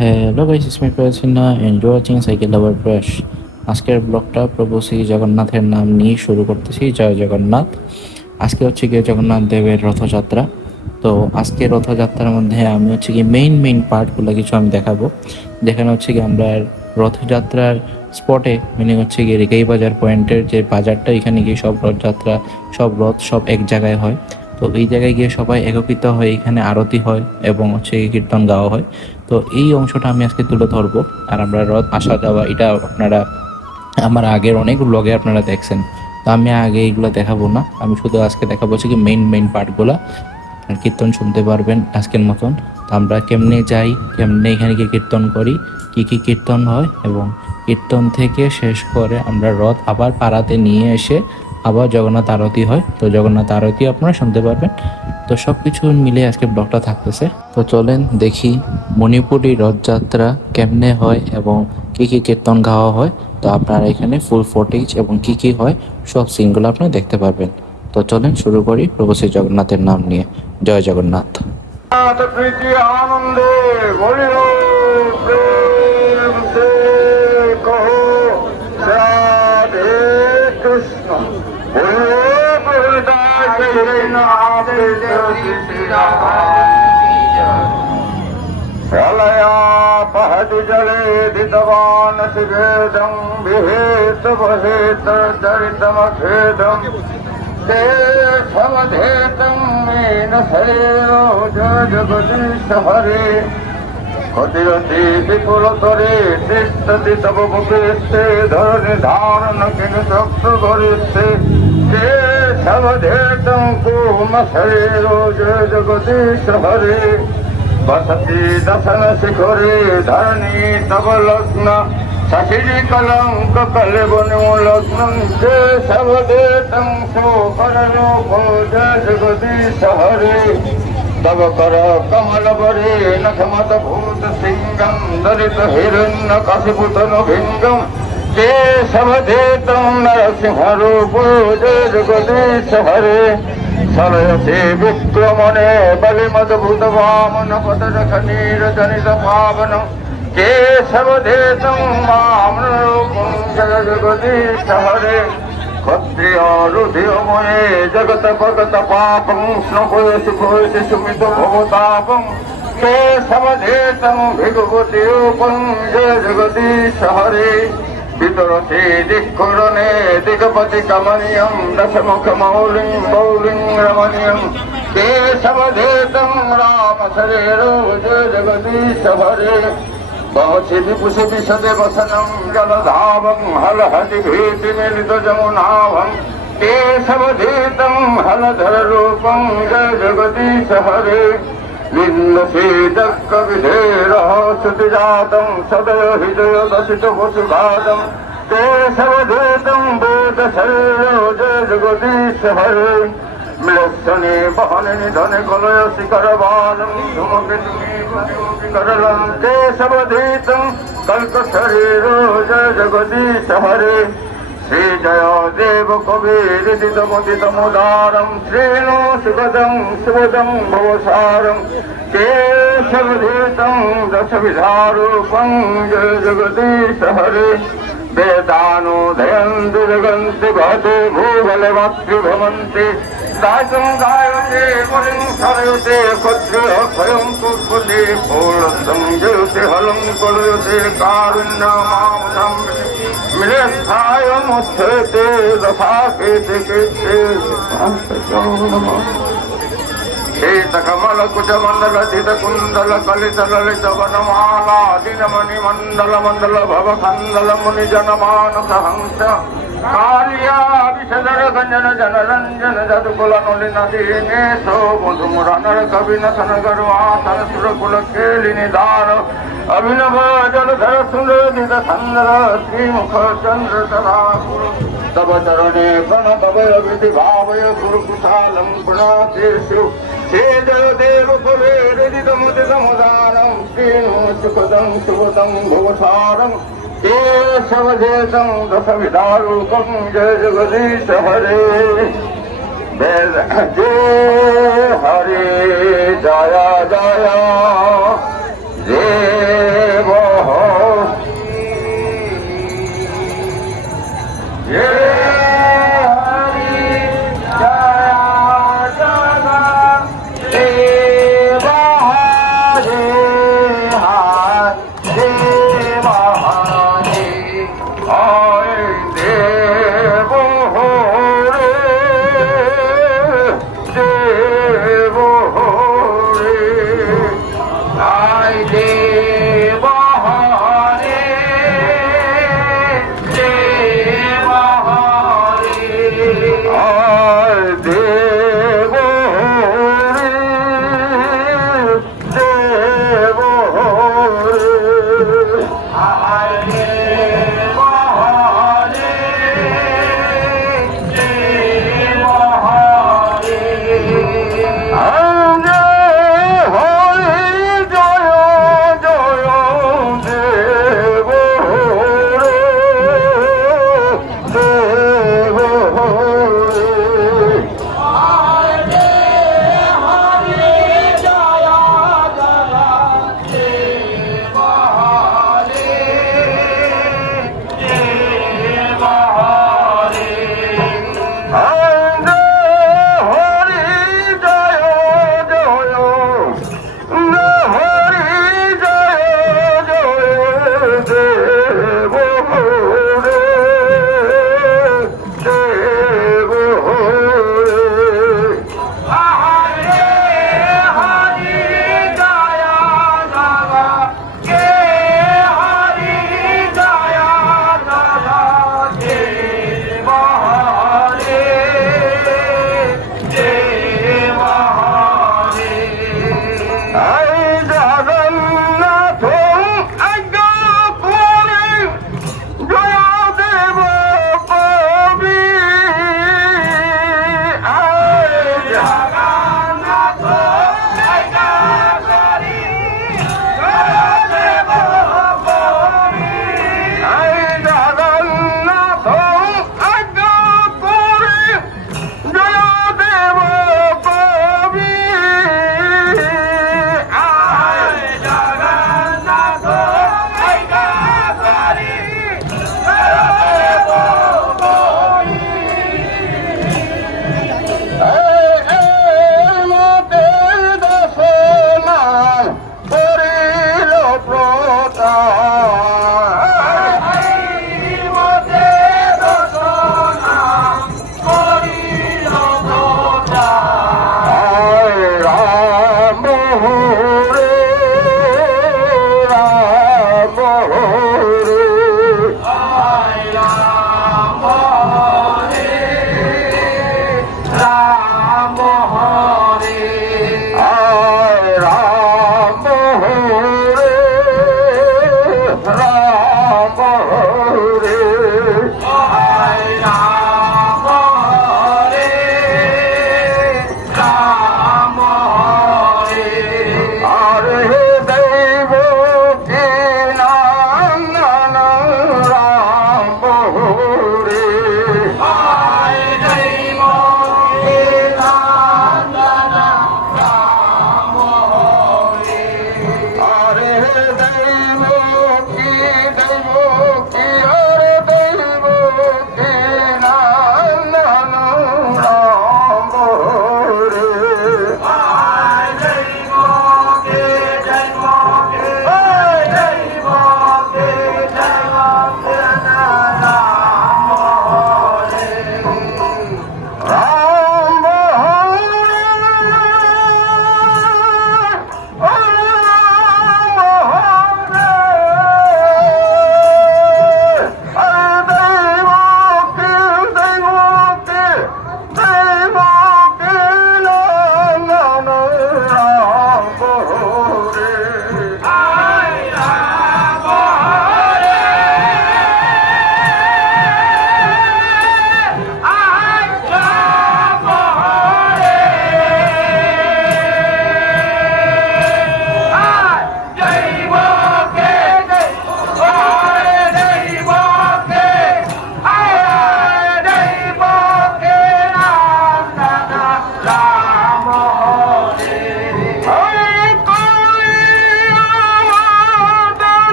Hello guys, it's me Prachina and you watching cycle lover crush. আজকের ব্লগটা প্রভু শ্রী জগন্নাথের নাম নিয়ে শুরু করতেছি। জয় জগন্নাথ। আজকে হচ্ছে গিয়ে জগন্নাথ দেবের রথযাত্রা। তো আজকে রথযাত্রার মধ্যে আমি হচ্ছে গিয়ে মেইন পার্টগুলো কিছু আমি দেখাবো, যেখানে হচ্ছে গিয়ে আমরা রথযাত্রার স্পটে, মিনিং হচ্ছে গিয়ে রেগাই বাজার পয়েন্টের যে বাজারটা, এখানে গিয়ে সব রথযাত্রা, সব রথ সব এক জায়গায় হয়। তো এই জায়গায় গিয়ে সবাই একত্রিত হয়, এখানে আরতি হয় এবং হচ্ছে কীর্তন গাওয়া হয়। তো এই অংশটা আমি আজকে তুলে ধরবো। আর আমরা রথ আসা যাওয়া, এটা আপনারা আমার আগের অনেক ব্লগে আপনারা দেখছেন। তো আমি আগে এইগুলো দেখাবো না, আমি শুধু আজকে দেখাবো হচ্ছে কি মেইন পার্টগুলো। আপনার কীর্তন শুনতে পারবেন আজকের মতন। তো আমরা কেমনে যাই, কেমনে এখানে গিয়ে কীর্তন করি, কি কি কীর্তন হয়, এবং কীর্তন থেকে শেষ করে আমরা রথ আবার পাড়াতে নিয়ে এসে আবার জগন্নাথ আরতি হয়। তো জগন্নাথ আরতি আপনারা শুনতে পারবেন। তো সব কিছু মিলে আজকে ব্লগটা থাকতেছে। তো চলেন দেখি মণিপুরি রথযাত্রা কেমনে হয় এবং কি কি কীর্তন গাওয়া হয়। তো আপনারা এখানে ফুল ফুটেজ এবং কি কি হয় সব সিনগুলো আপনারা দেখতে পারবেন। তো চলেন শুরু করি প্রভু শ্রী জগন্নাথের নাম নিয়ে। জয় জগন্নাথ। প্রীতি আনন্দে বলিল প্রেম সে কহো রাধে কৃষ্ণ প্রলয়াপহতি জলে দিতবান শিবেদং বিহেত বহেত চরিতমখেদং সমধেতং মেন শৈলো জগদীশ হরে ক্ষতিরতি বিপুলতরে তিষ্ঠতি তব মুখেস্তে ধরণি ধারণ কিং শক্ত গরিষ্ঠে তে সমধেতং কুম শৈলো জগদীশ হরে বসতি দশন শিখরে ধরণী তব লগ্ন শশিরি কলঙ্ক কলবনুলগ্নং যে সবদেতং সুকরূপ জগদীশ হরে তব কর কমল বরে নখমত ভূত সিংহম দরিত হিরণ্য কশিপুতনু ভিঙ্গম যে সবদেতং নরসিংহ রূপ জগদীশ হরে সরয়সে বিক্রমণে বলিমদ্ভুত বামন পদরখনীর জনিত পাবন কেশবদেতং মামরূপং জগদীশ হরে ক্ষত্রিয় রুধিরময়ে জগত ভগত পাপং স্নপয়সি ভয়সি সুমিত ভবতাপং কেশবদেতং ভৃগুপতি রূপং জগদীশ হরে বিতরসি দিক্ষুরণে দিগপতি কমনীয়ং দশমুখ মৌলিং মৌলিং রমণীয়ং কেশবদেতং রাম শরীরো জগদীশ হরে বহসি বিপুষি বিশদে বসনং জলধাবং হলহতি ভীতি মিলিত যমুনাভং কেশবধীতং হলধর রূপং জগদীশ হরে লিঙ্গসীদক বিধেরহ শ্রুতিজাতং সদয় হৃদয় দশিত বসুঘাতং কেশবধীতং বেদ শৈলো জগদীশ হরে মিলসনে বহনে নিধনে কলয় শিখর বালং ধুমকে তুমি করলং কেশবধীতং কল্প শরীরো জগদীশ হরে শ্রী জয় দেব কবির দিতমদিত মুদারম শ্রীণু সুগদং সুবদং ভবসারং কেশবধীতং দশবিধারূপং জগদীশ হরে বেদানুদয়ন্তি জগন্তি ভতে ভূগলে মাতৃভ্রমন্তি দায়ং গায়তে পরিং সরয়তে ক্ষত্রিয় ক্ষয়ং কুর্বতে পৌলন্দং জয়তে হলং কলয়তে কারুণ্যমামনাম মিলেস্থায় মুচ্ছতে দশাকেতে কেতে শ্বেতকমল কুজমণ্ডল ধিত কুণ্ডল কলিত ললিত বনমালা দিনমণি মণ্ডল মণ্ডল ভবখণ্ডল মুনি জনমানস হংস কালিয়া বিশদর গঞ্জন জনরঞ্জন যদুকুল নলিন দীনেশো মধুমুরনর কবিনসন গর্বাসন সুরকুল কেলিনী দ্বার অভিনব জলধর সুন্দরিত সুন্দর শ্রীমুখ চন্দ্র তরাকুর তব চরণে প্রণতভয় বিধি ভাবয় গুরু কুশালং প্রণাতেষু हे देव कुबेर मुदितमुदारं श्रीनु सुखदं सुभदं भवसारं केशवधेतं दशविधारूपं जय जगदीश हरे जय हरे जय जय जय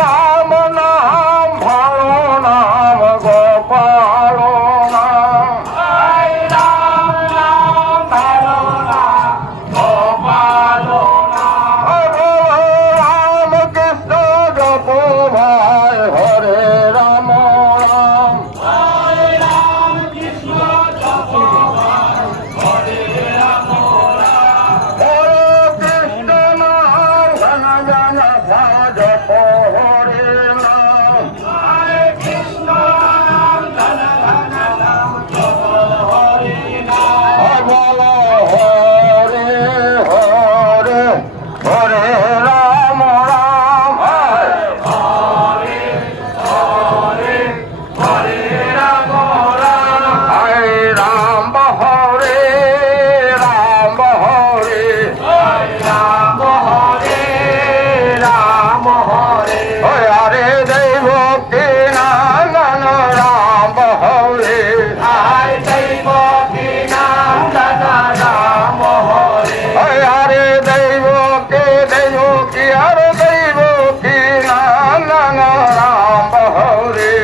রাম নাম ভালো নাম গোপাল নাম রাম কৃষ্ণ জপ ভাই হরে রাম রাম হরে কৃষ্ণ নাম ঘন জন জপ হরে নাম বল হরে হরে হরে রাম রাম হরে হরে রাম হরে রাম হরে হরে দৈব কে নাম রাম হরে হরে দৈব কে হরে দৈব কি নাম রাম হরে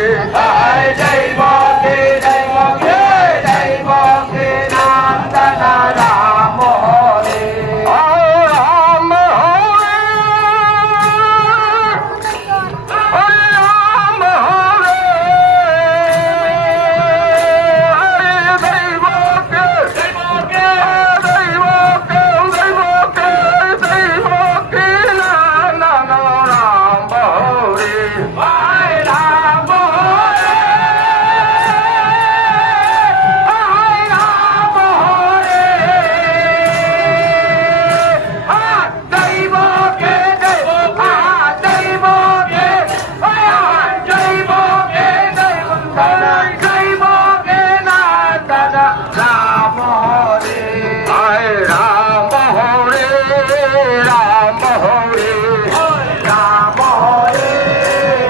রাম হরে রাম হরে হরে দৈব কে দৈব কে নাম রাম হরে রাম হরে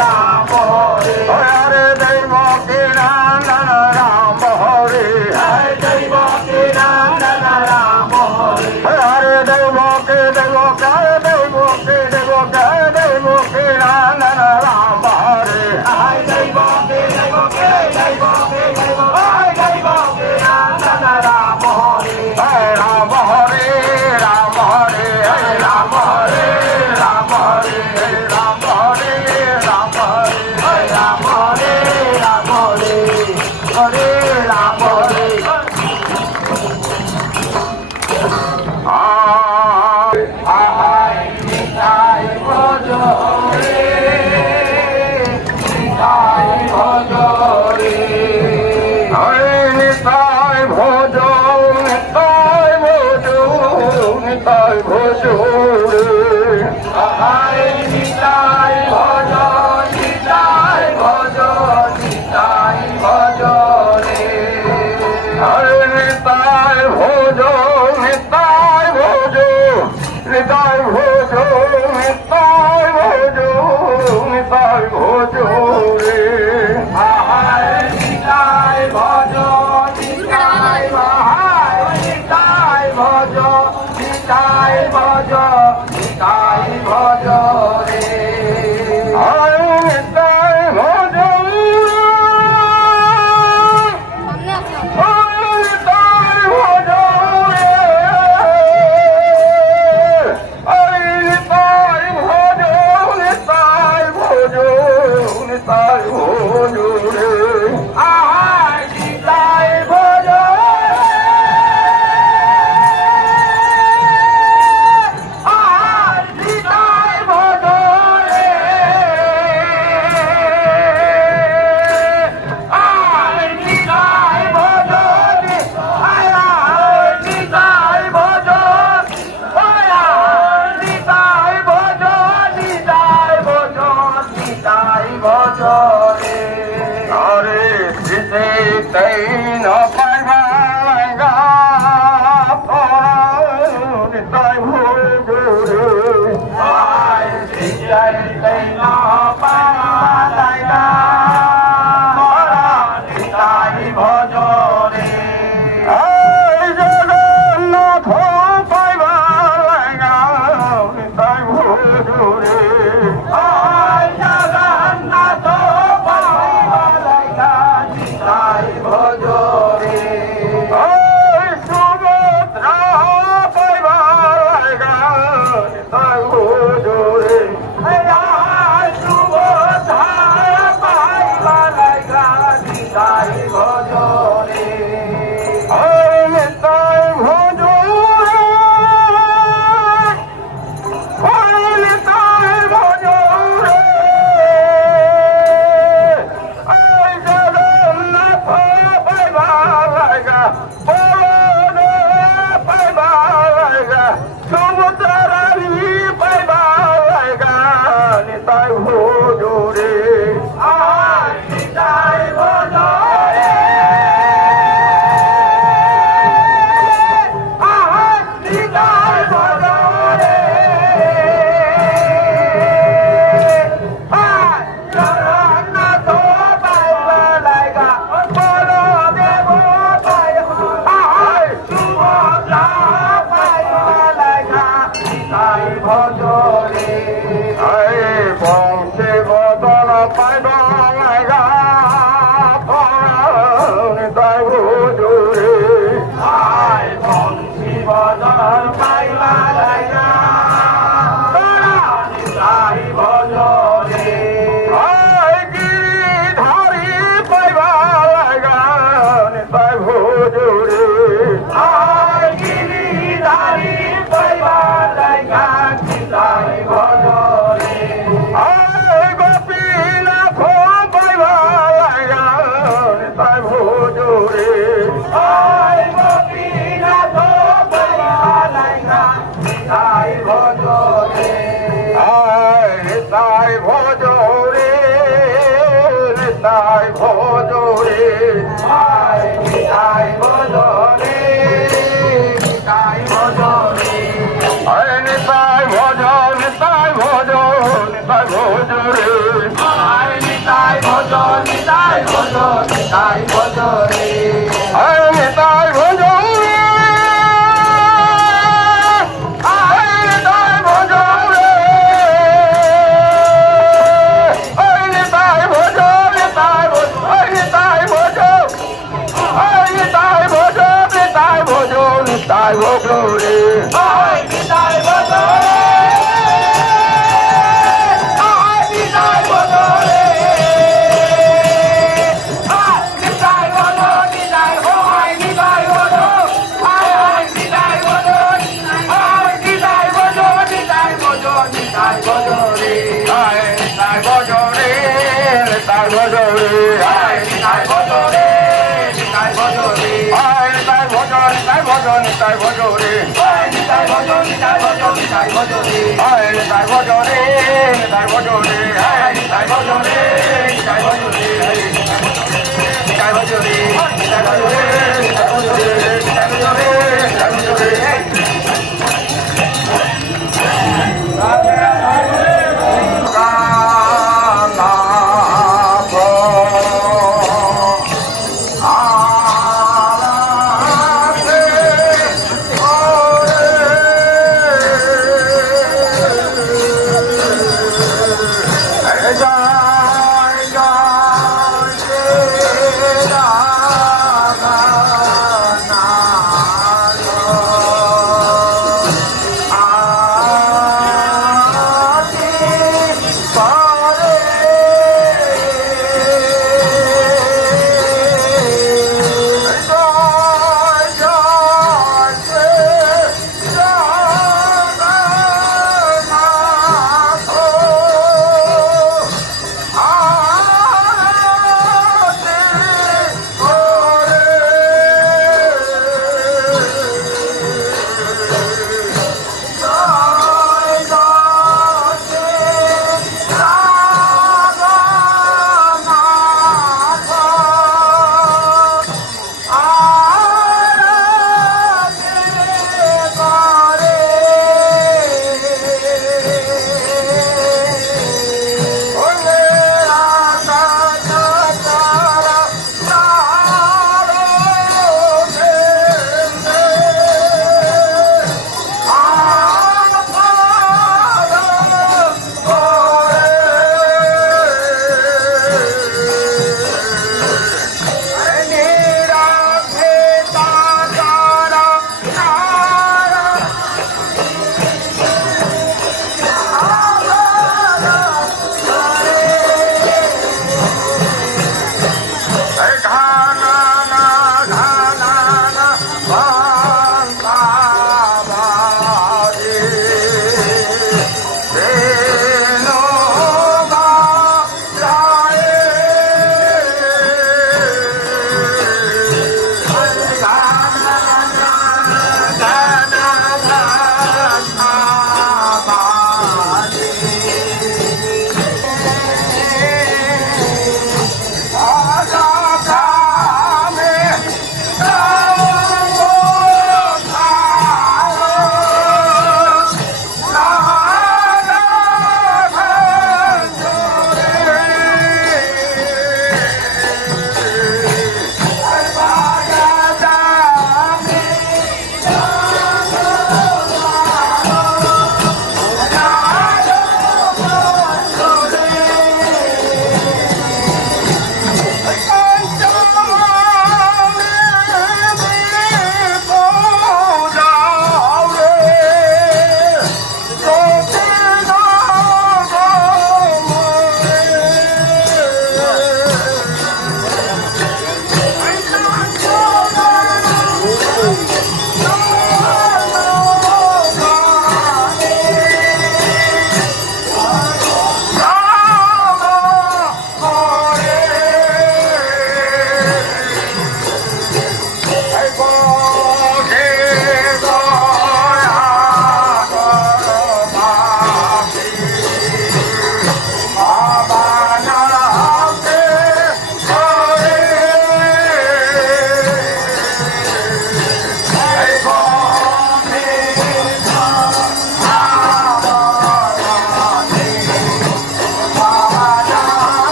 রাম হরে হরে দৈব কে নাম রাম হরে হরে দৈব কে দৈব কে নাম রাম হরে রাম হরে রাম হরে রাম হরে রাম হরে রাম হরে রাম হরে রাম হরে রাম হরে হরে রাম হরে নিতাই ভোজ নিতাই ভোজ নিতাই ভোজ রে হরে নিতাই ভোজ নিতাই ভোজ নিতাই ভোজ নিতাই ভোজ নিতাই ভোজ রে হরে নিতাই ভোজ নিতাই ভোজ হরে নিতাই ভোজ নিতাই ভোজ নিতাই ভোজ রে হরে দিতে তাই ন পাইবা লাগা নিতাই ভোজ রে জগন্নাথ পাইবা লাগা নিতাই ভোজ ভজরে আয় জগন্নাথ পাইবালাইগা নিতাই ভজরে আয় সুভদ্রা পাইবালাইগা নিতাই ভজরে আয় সুভদ্রা পাইবালাইগা নিতাই ভজরে আয় নিতাই ভজরে আয় নিতাই ভজরে আয় জগন্নাথ পাইবালাইগা বলনে পাইবালাইগা সমুদ্র রানী পাইবালাইগা নিতাই ভজরে আয় নিতাই ভজরে আয় নিতাই ভজরে আয় জগন্নাথ পাইবালাইগা বলদেব পাইবা আয় সুভদ্রা পাইবালাইগা নিতাই ভজরে আয় বংশে বদল পাইবালাইগা নিতাই ভজরে আয় বংশী বদল পাইবালাইগা নিতাই ভজরে আয় গিরিধারী পাইবালাইগা নিতাই ভজরে আয় গিরিধারী পাইবালাইগা নিতাই ভজরে আয় গোপীনাথ পাইবালাইগা নিতাই ভজরে আয় গোপীনাথ পাইবালাইগা নিতাই ভজরে আয় নিতাই ভজরে নিতাই ভজরে আয় নিতাই ভজরে নিতাই ভজরে আয় নিতাই ভজ নিতাই ভজ নিতাই ভজরে আয় নিতাই ভজ নিতাই ভজ নিতাই ভজরে আয় নিতাই ভজরে আয় নিতাই ভজরে আয় নিতাই ভজ নিতাই ভজ আয় নিতাই ভজ আয় নিতাই ভজ নিতাই ভজ নিতাই ভজরে আয় নিতাই ভজরে আয় নিতাই ভজরে আয় নিতাই ভজ নিতাই ভজ আয় নিতাই ভজ আয় নিতাই ভজ আয় নিতাই ভজ নিতাই ভজ নিতাই ভজরে আয় নিতাই ভজরে নিতাই ভজরে আয় নিতাই ভজরে নিতাই ভজরে আয় নিতাই ভজ নিতাই ভজ নিতাই ভজরে আয় নিতাই ভজ নিতাই ভজ নিতাই ভজরে আয় নিতাই ভজরে নিতাই ভজরে আয় নিতাই ভজরে নিতাই ভজরে নিতাই ভজরে নিতাই ভজরে নিতাই ভজরে নিতাই ভজরে নিতাই ভজরে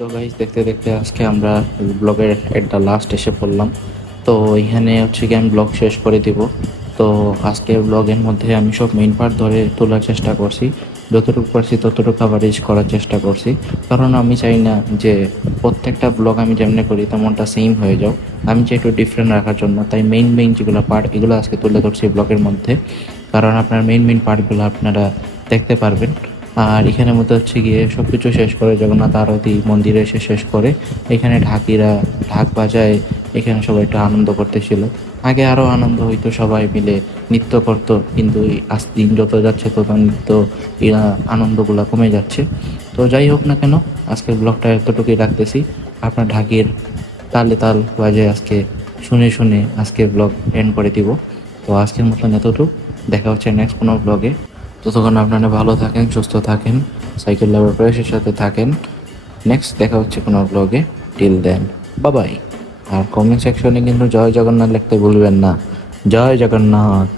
তো গাইজ দেখতে দেখতে আজকে আমরা ব্লগের এট দ্য লাস্ট এসে পড়লাম। তো এখানে হচ্ছে কি আমি ব্লগ শেষ করে দিব। তো আজকে ব্লগের মধ্যে আমি সব মেইন পার্ট ধরে তোলার চেষ্টা করছি, যতটুকু পারছি ততটুকু কাভারেজ করার চেষ্টা করছি, কারণ আমি চাই না যে প্রত্যেকটা ব্লগ আমি যেমনি করি তেমনটা সেম হয়ে যাও। আমি চাই একটু ডিফারেন্ট রাখার জন্য, তাই মেইন যেগুলো পার্ট এগুলো আজকে তুলে ধরছি ব্লগের মধ্যে, কারণ আপনার মেইন পার্টগুলো আপনারা দেখতে পারবেন। আর এখানের মধ্যে হচ্ছে গিয়ে সব কিছু শেষ করে জগন্নাথ আরতি মন্দিরে এসে শেষ করে এখানে ঢাকিরা ঢাক বাজায়, এখানে সবাই একটু আনন্দ করতেছিল। আগে আরও আনন্দ হইতো, সবাই মিলে নৃত্য করতো, কিন্তু আজ দিন যত যাচ্ছে তত নৃত্য আনন্দগুলো কমে যাচ্ছে। তো যাই হোক না কেন, আজকের ব্লগটা এতটুকুই রাখতেছি। আপনার ঢাকির তালে তাল বাজে আজকে শুনে শুনে আজকের ব্লগ এন্ড করে দিব। তো আজকের মতন এতটুকু, দেখা হচ্ছে নেক্সট কোনো ব্লগে। ততক্ষণ আপনারা ভালো থাকেন, সুস্থ থাকেন, সাইকেল লাভার প্রয়াসের সাথে থাকেন। নেক্সট দেখা হচ্ছে কোনো ব্লগে। টিল দেন বাবাই। আর কমেন্ট সেকশনে কিন্তু জয় জগন্নাথ লিখতে ভুলবেন না। জয় জগন্নাথ।